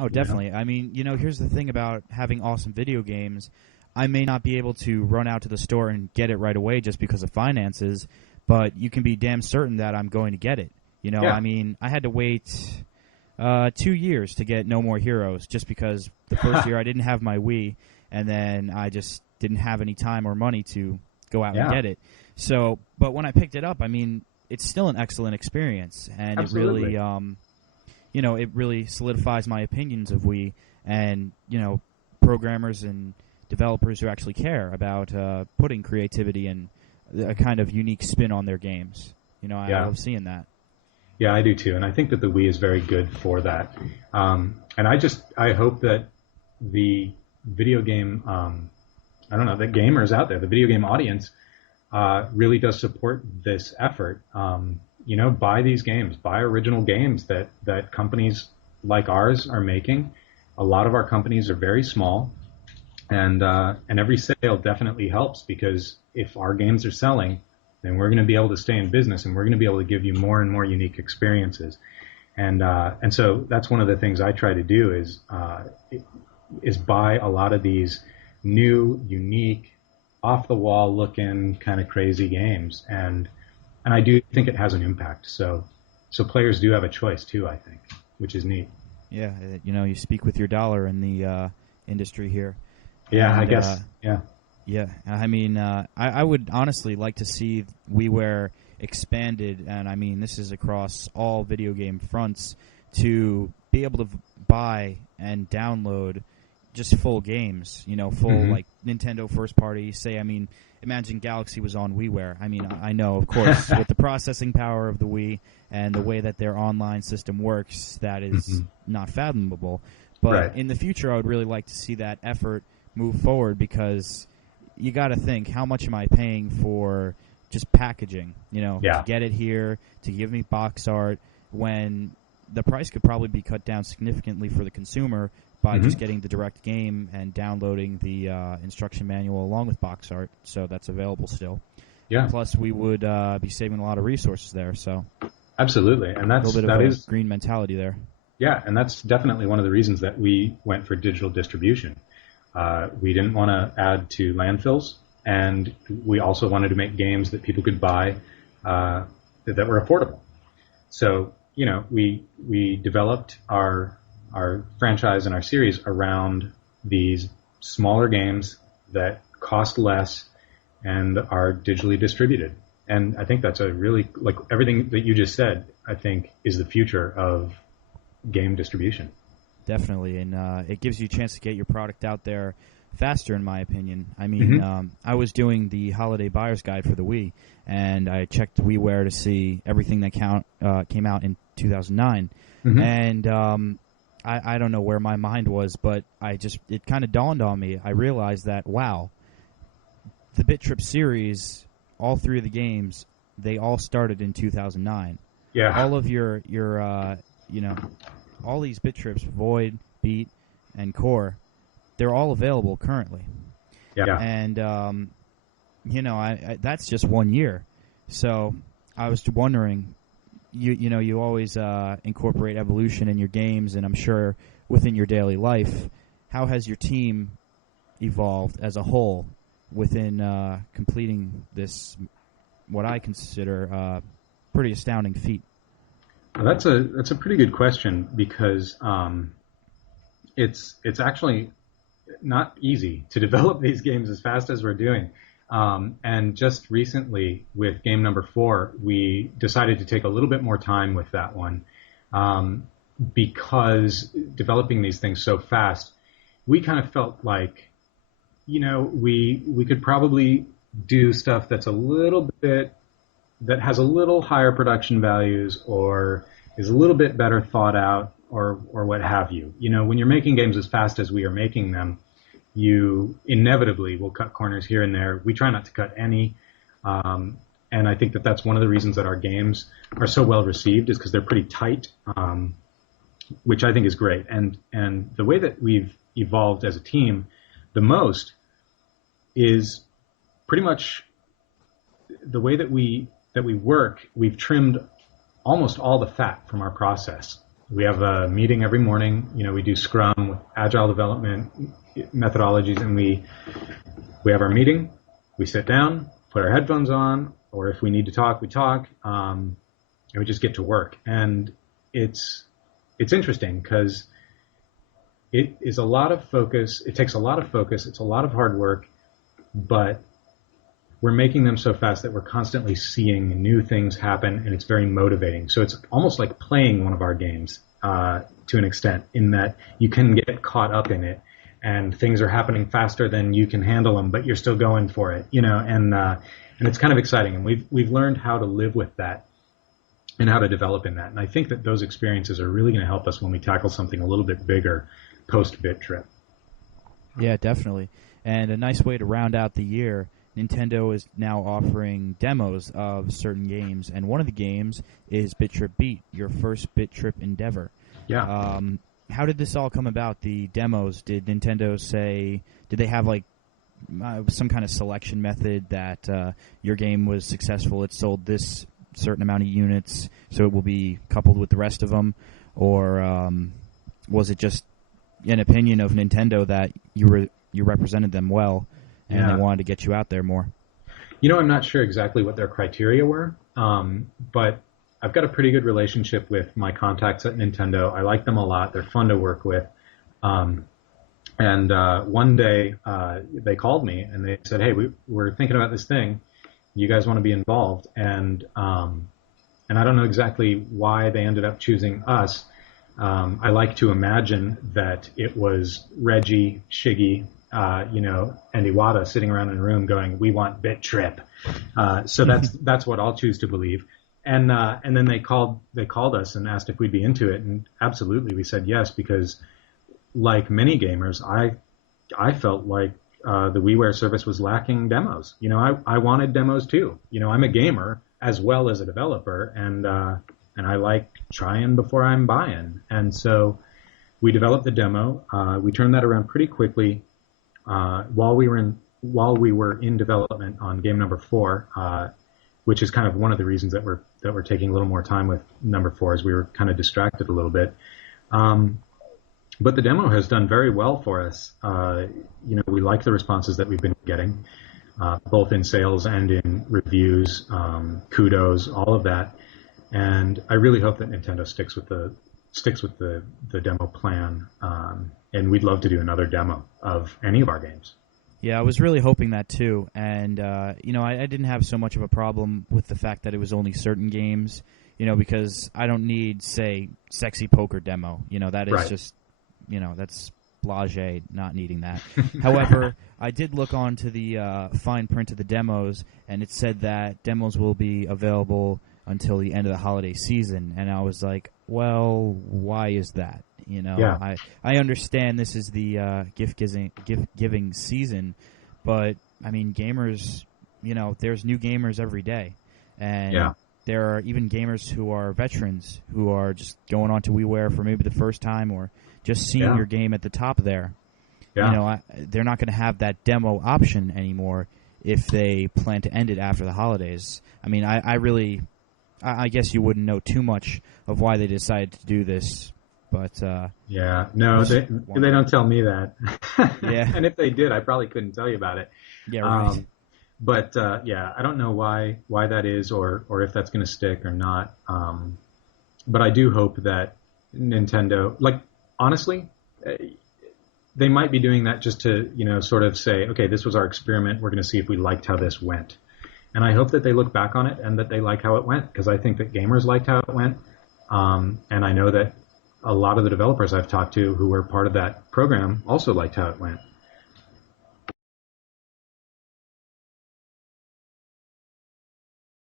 Oh, definitely. I mean, here's the thing about having awesome video games. I may not be able to run out to the store and get it right away just because of finances, but you can be damn certain that I'm going to get it. Yeah. I mean, I had to wait 2 years to get No More Heroes just because the first year I didn't have my Wii, and then I just didn't have any time or money to go out and get it. So, but when I picked it up, I mean, it's still an excellent experience, and Absolutely. it really, it really solidifies my opinions of Wii, and programmers and developers who actually care about putting creativity and a kind of unique spin on their games. I love seeing that. Yeah, I do too, and I think that the Wii is very good for that. And I hope that the video game, the gamers out there, the video game audience, really does support this effort. Buy these games, buy original games that companies like ours are making. A lot of our companies are very small, and every sale definitely helps, because if our games are selling, then we're going to be able to stay in business, and we're going to be able to give you more and more unique experiences. And so that's one of the things I try to do is buy a lot of these new, unique, off the wall looking kind of crazy games, and I do think it has an impact. So players do have a choice too, I think, which is neat. Yeah, you speak with your dollar in the industry here. Yeah, and, I guess. Yeah. Yeah, I mean, I would honestly like to see WiiWare expanded, and I mean, this is across all video game fronts, to be able to buy and download just full games, full like Nintendo first party. Say, I mean, imagine Galaxy was on WiiWare. I mean, I know, of course, with the processing power of the Wii and the way that their online system works, that is not fathomable. But in the future, I would really like to see that effort move forward, because you got to think, how much am I paying for just packaging, to get it here, to give me box art, when the price could probably be cut down significantly for the consumer by just getting the direct game and downloading the instruction manual along with box art, so that's available still. Yeah. Plus, we would be saving a lot of resources there, so absolutely, and that's a little bit of a green mentality there. Yeah, and that's definitely one of the reasons that we went for digital distribution. We didn't want to add to landfills, and we also wanted to make games that people could buy that were affordable. So, we developed our franchise and our series around these smaller games that cost less and are digitally distributed. And I think that's a really, like everything that you just said, I think is the future of game distribution. Definitely, and it gives you a chance to get your product out there faster, in my opinion. I mean, I was doing the holiday buyer's guide for the Wii, and I checked WiiWare to see everything that came out in 2009. And I don't know where my mind was, but it kind of dawned on me. I realized that, wow, the Bit Trip series, all three of the games, they all started in 2009. Yeah. All of your all these Bit Trips, Void, Beat, and Core, they're all available currently. Yeah. And, that's just 1 year. So I was wondering, you always incorporate evolution in your games, and I'm sure within your daily life, how has your team evolved as a whole within completing this, what I consider pretty astounding feat? Well, that's a pretty good question, because it's actually not easy to develop these games as fast as we're doing. And just recently, with game number 4, we decided to take a little bit more time with that one, because developing these things so fast, we kind of felt like, we could probably do stuff that's a little bit, that has a little higher production values, or is a little bit better thought out, or what have you. When you're making games as fast as we are making them, you inevitably will cut corners here and there. We try not to cut any, and I think that that's one of the reasons that our games are so well received, is because they're pretty tight, which I think is great. And the way that we've evolved as a team the most is pretty much the way that we work. We've trimmed almost all the fat from our process. We have a meeting every morning. We do Scrum with agile development methodologies, and we have our meeting. We sit down, put our headphones on, or if we need to talk, we talk, and we just get to work. And it's interesting because it is a lot of focus. It takes a lot of focus. It's a lot of hard work, but we're making them so fast that we're constantly seeing new things happen, and it's very motivating. So it's almost like playing one of our games to an extent, in that you can get caught up in it, and things are happening faster than you can handle them, but you're still going for it, and it's kind of exciting. And we've learned how to live with that and how to develop in that. And I think that those experiences are really going to help us when we tackle something a little bit bigger post-Bit Trip. Yeah, definitely. And a nice way to round out the year, Nintendo is now offering demos of certain games, and one of the games is Bit Trip Beat, your first Bit Trip endeavor. Yeah. How did this all come about, the demos? Did Nintendo say, did they have like some kind of selection method that your game was successful, it sold this certain amount of units, so it will be coupled with the rest of them? Or was it just an opinion of Nintendo that you represented them well, and they wanted to get you out there more? I'm not sure exactly what their criteria were, but I've got a pretty good relationship with my contacts at Nintendo. I like them a lot. They're fun to work with. And one day they called me and they said, "Hey, we're thinking about this thing. You guys want to be involved?" And I don't know exactly why they ended up choosing us. I like to imagine that it was Reggie, Shiggy, and Iwata sitting around in a room going, "We want Bit Trip." So that's what I'll choose to believe. And then they called us and asked if we'd be into it, and absolutely we said yes, because like many gamers, I felt like the WiiWare service was lacking demos. I wanted demos too. I'm a gamer as well as a developer, and I like trying before I'm buying. And so we developed the demo. We turned that around pretty quickly while we were in development on game number 4, which is kind of one of the reasons that we're taking a little more time with number 4, is we were kind of distracted a little bit. But the demo has done very well for us. We like the responses that we've been getting, both in sales and in reviews, kudos, all of that. And I really hope that Nintendo sticks with the demo plan. And we'd love to do another demo of any of our games. Yeah, I was really hoping that too, and I didn't have so much of a problem with the fact that it was only certain games, because I don't need, say, Sexy Poker demo. That is just, that's blasé, not needing that. However, I did look onto the fine print of the demos, and it said that demos will be available until the end of the holiday season, and I was like, well, why is that? Yeah. I understand this is the gift giving season, but I mean, gamers, there's new gamers every day, and there are even gamers who are veterans who are just going on to WiiWare for maybe the first time, or just seeing your game at the top there. Yeah. They're not going to have that demo option anymore if they plan to end it after the holidays. I mean, I guess you wouldn't know too much of why they decided to do this. But no, they don't tell me that. Yeah, and if they did, I probably couldn't tell you about it. Yeah, right. But I don't know why that is, or if that's going to stick or not. But I do hope that Nintendo, honestly, they might be doing that just to sort of say, okay, this was our experiment. We're going to see if we liked how this went. And I hope that they look back on it and that they like how it went, because I think that gamers liked how it went, and I know that a lot of the developers I've talked to who were part of that program also liked how it went.